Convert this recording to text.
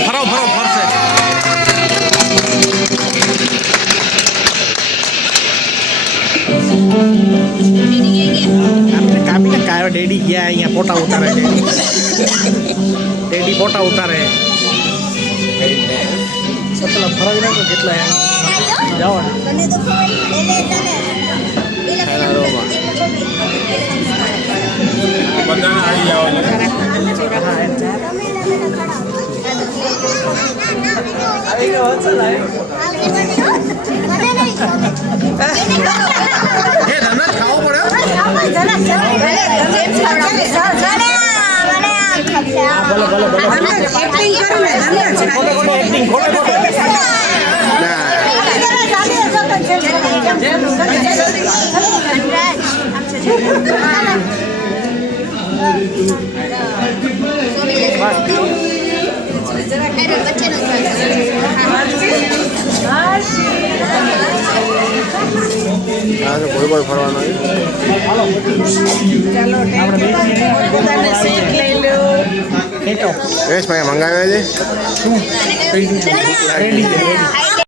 ફરાવ ફરશે આપણે કાપીને કાયો ડેડી ગયા અહીંયા ફોટા ઉતારે ડેડી ફોટા ઉતારે સતલા ફરાવી નાખો કેટલા એમ જવાના કોઈ ફરવાનો મંગાવે છે